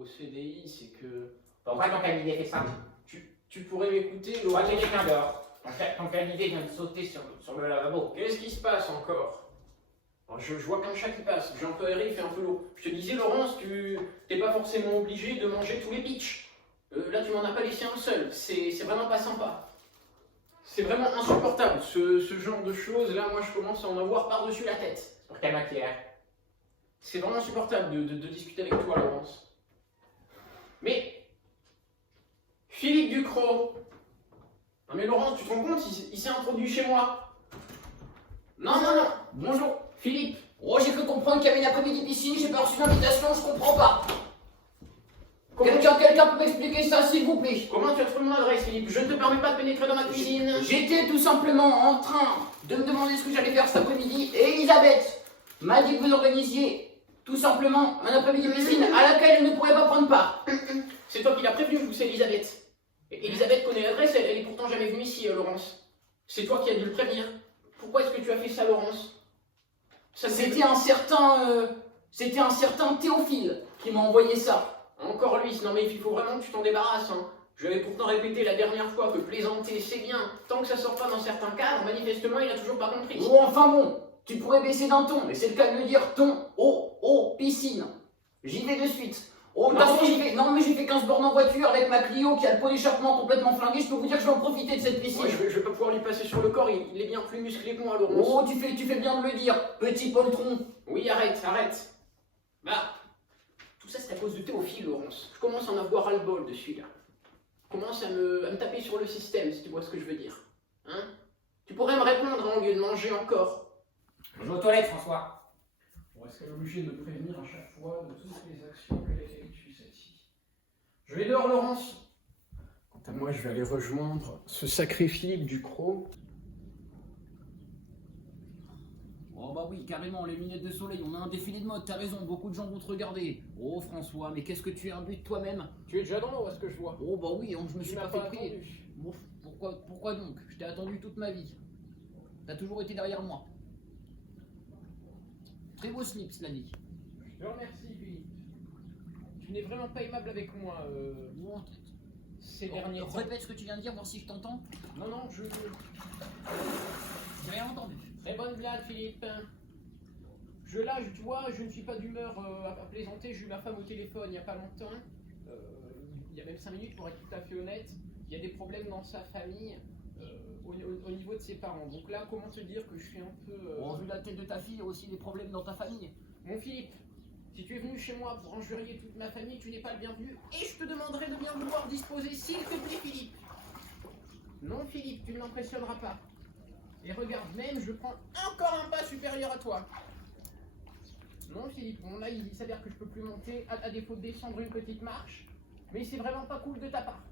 au CDI, c'est que Pourquoi ton candidat fait ça? tu pourrais m'écouter, Toi, Laurent. t'es quelqu'un dehors. Ton candidat vient de sauter sur le lavabo. Qu'est-ce qui se passe encore? Je vois qu'un chat qui passe, j'ai un peu aéré, il fait un peu lourd. Je te disais, Laurence, tu t'es pas forcément obligé de manger tous les pitchs. Là, tu m'en as pas laissé un seul, c'est vraiment pas sympa. C'est vraiment insupportable, ce genre de choses. Là, moi, je commence à en avoir par-dessus la tête. Pour quelle matière? C'est vraiment insupportable de discuter avec toi, Laurence. Mais, Philippe Ducrot. Non mais Laurence, tu te rends compte, il s'est introduit chez moi. Non, bonjour, Philippe. Oh, j'ai cru comprendre qu'il y avait une après-midi piscine, j'ai pas reçu d'invitation, je comprends pas. Quelqu'un peut m'expliquer ça, s'il vous plaît? Comment tu as trouvé mon adresse, Philippe? Je ne te permets pas de pénétrer dans ma cuisine. J'étais tout simplement en train de me demander ce que j'allais faire cet après-midi, et Elisabeth m'a dit que vous organisiez tout simplement un après-midi piscine à laquelle elle ne pourrait pas prendre part. C'est toi qui l'as prévenu, vous, c'est Elisabeth. Et Elisabeth connaît l'adresse, elle est pourtant jamais venue ici, Laurence. C'est toi qui as dû le prévenir. Pourquoi est-ce que tu as fait ça, Laurence? C'était un certain Théophile qui m'a envoyé ça. Encore lui, non mais il faut vraiment que tu t'en débarrasses. Hein. Je lui avais pourtant répété la dernière fois que plaisanter c'est bien. Tant que ça sort pas dans certains cadres, manifestement il a toujours pas compris. Oh, enfin bon, tu pourrais baisser d'un ton, mais c'est le cas de me dire ton, piscine. J'y vais de suite. Oh, de toute façon, j'ai fait 15 bornes en voiture avec ma Clio qui a le pot d'échappement complètement flingué. Je peux vous dire que je vais en profiter de cette piscine. Ouais, je vais pas pouvoir lui passer sur le corps, il est bien plus musclé que moi, Laurence. Oh, tu fais bien de le dire, petit poltron. Oui, arrête. Bah, tout ça c'est à cause de Théophile, Laurence. Je commence à en avoir ras-le-bol de celui-là. Commence à me taper sur le système, si tu vois ce que je veux dire. Hein? Tu pourrais me répondre hein, au lieu de manger encore. Je vais aux toilettes, François. Bon, est-ce qu'elle est obligée de prévenir à chaque fois de toutes les actions qu'elle effectue, celle-ci? Je vais dehors, Laurence. Quant à moi, je vais aller rejoindre ce sacré Philippe Ducrot. Oh bah oui, carrément, les lunettes de soleil, on a un défilé de mode, t'as raison, beaucoup de gens vont te regarder. Oh François, mais qu'est-ce que tu es imbu de toi-même? Tu es déjà dans l'eau, à ce que je vois. Oh bah oui, je me suis m'as pas fait prier. attendu. Bon, pourquoi donc? Je t'ai attendu toute ma vie. T'as toujours été derrière moi. Très beau slip, cela dit. Je te remercie, Philippe. Tu n'es vraiment pas aimable avec moi Bon, ces derniers temps. répète ce que tu viens de dire, voir si je t'entends. Non, J'ai rien entendu. Très bonne blague, Philippe. Tu vois, je ne suis pas d'humeur à plaisanter. J'ai eu ma femme au téléphone il n'y a pas longtemps. Il y a même 5 minutes, pour être tout à fait honnête. Il y a des problèmes dans sa famille au niveau de ses parents. Donc là, comment te dire que je suis un peu... Oh, vu la tête de ta fille, il y a aussi des problèmes dans ta famille. Mon Philippe, si tu es venu chez moi pour injurier toute ma famille, tu n'es pas le bienvenu. Et je te demanderai de bien vouloir disposer, s'il te plaît, Philippe. Non, Philippe, tu ne l'impressionneras pas. Et regarde, même, je prends encore un pas supérieur à toi. Non, Philippe, bon là, il s'avère que je peux plus monter, à défaut de descendre une petite marche. Mais c'est vraiment pas cool de ta part.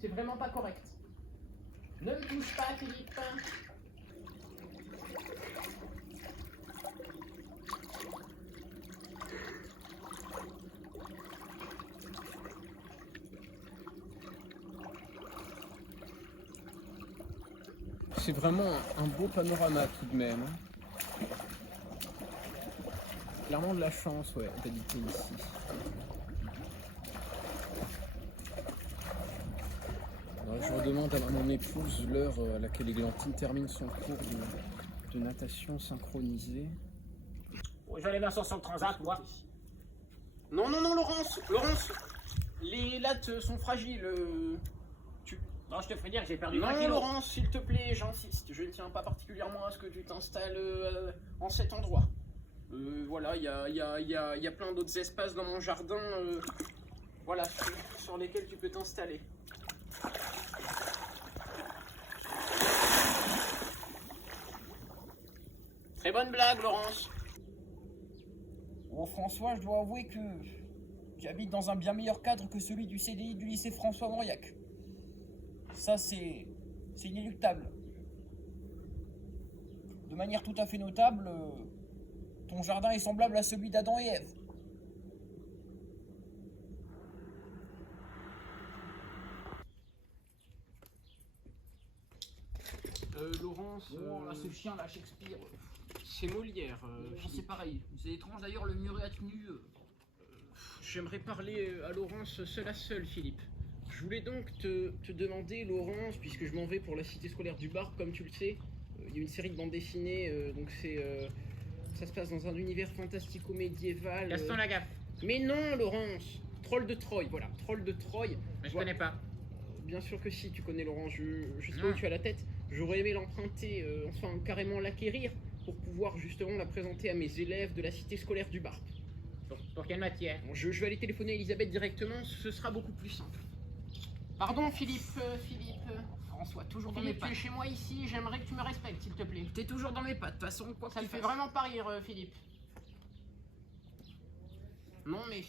C'est vraiment pas correct. Ne me touche pas, Philippe. C'est vraiment un beau panorama tout de même. Clairement de la chance, ouais, d'habiter ici. Alors, je redemande à mon épouse l'heure à laquelle Églantine termine son cours de natation synchronisée. Oh, j'allais bien sur le transat, moi. Non, Laurence, les lattes sont fragiles. Non, je te ferai dire que j'ai perdu Non, 3 kilos. Laurence, s'il te plaît, j'insiste. Je ne tiens pas particulièrement à ce que tu t'installes en cet endroit. Voilà, il y a plein d'autres espaces dans mon jardin voilà, sur lesquels tu peux t'installer. Très bonne blague, Laurence. Oh François, je dois avouer que j'habite dans un bien meilleur cadre que celui du CDI du lycée François Mauriac. Ça, c'est inéluctable. De manière tout à fait notable, ton jardin est semblable à celui d'Adam et Ève. Laurence... Oh là, ce chien là, Shakespeare. c'est Molière. C'est pareil. C'est étrange d'ailleurs, le muret a tenu. j'aimerais parler à Laurence seul à seul, Philippe. Je voulais donc te demander, Laurence, puisque je m'en vais pour la cité scolaire du Barbe, comme tu le sais, il y a une série de bandes dessinées, donc ça se passe dans un univers fantastico-médiéval. Gaston Lagaffe. Mais non, Laurence, Troll de Troyes, voilà, Troll de Troyes. Mais je Voilà. connais pas. Bien sûr que si, tu connais Laurence, je sais Non. où tu as la tête. J'aurais aimé l'emprunter, enfin carrément l'acquérir, pour pouvoir justement la présenter à mes élèves de la cité scolaire du Barbe. Pour quelle matière? Bon, je vais aller téléphoner à Elisabeth directement, ce sera beaucoup plus simple. Pardon Philippe, François, toujours dans mes Philippe, tu es pattes. chez moi ici, j'aimerais que tu me respectes s'il te plaît. T'es toujours dans mes pattes, de toute façon, quoi Ça qu'il me fait fasse. vraiment pas rire, Philippe. Non mais...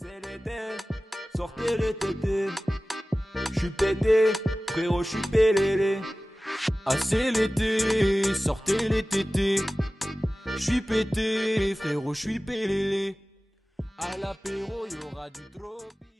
C'est l'été, sortez les tétés. J'suis pété, frérot, j'suis pélélé. Ah c'est l'été, sortez les tétés. J'suis pété, frérot, j'suis pélélé. À l'apéro, y'aura du tropique.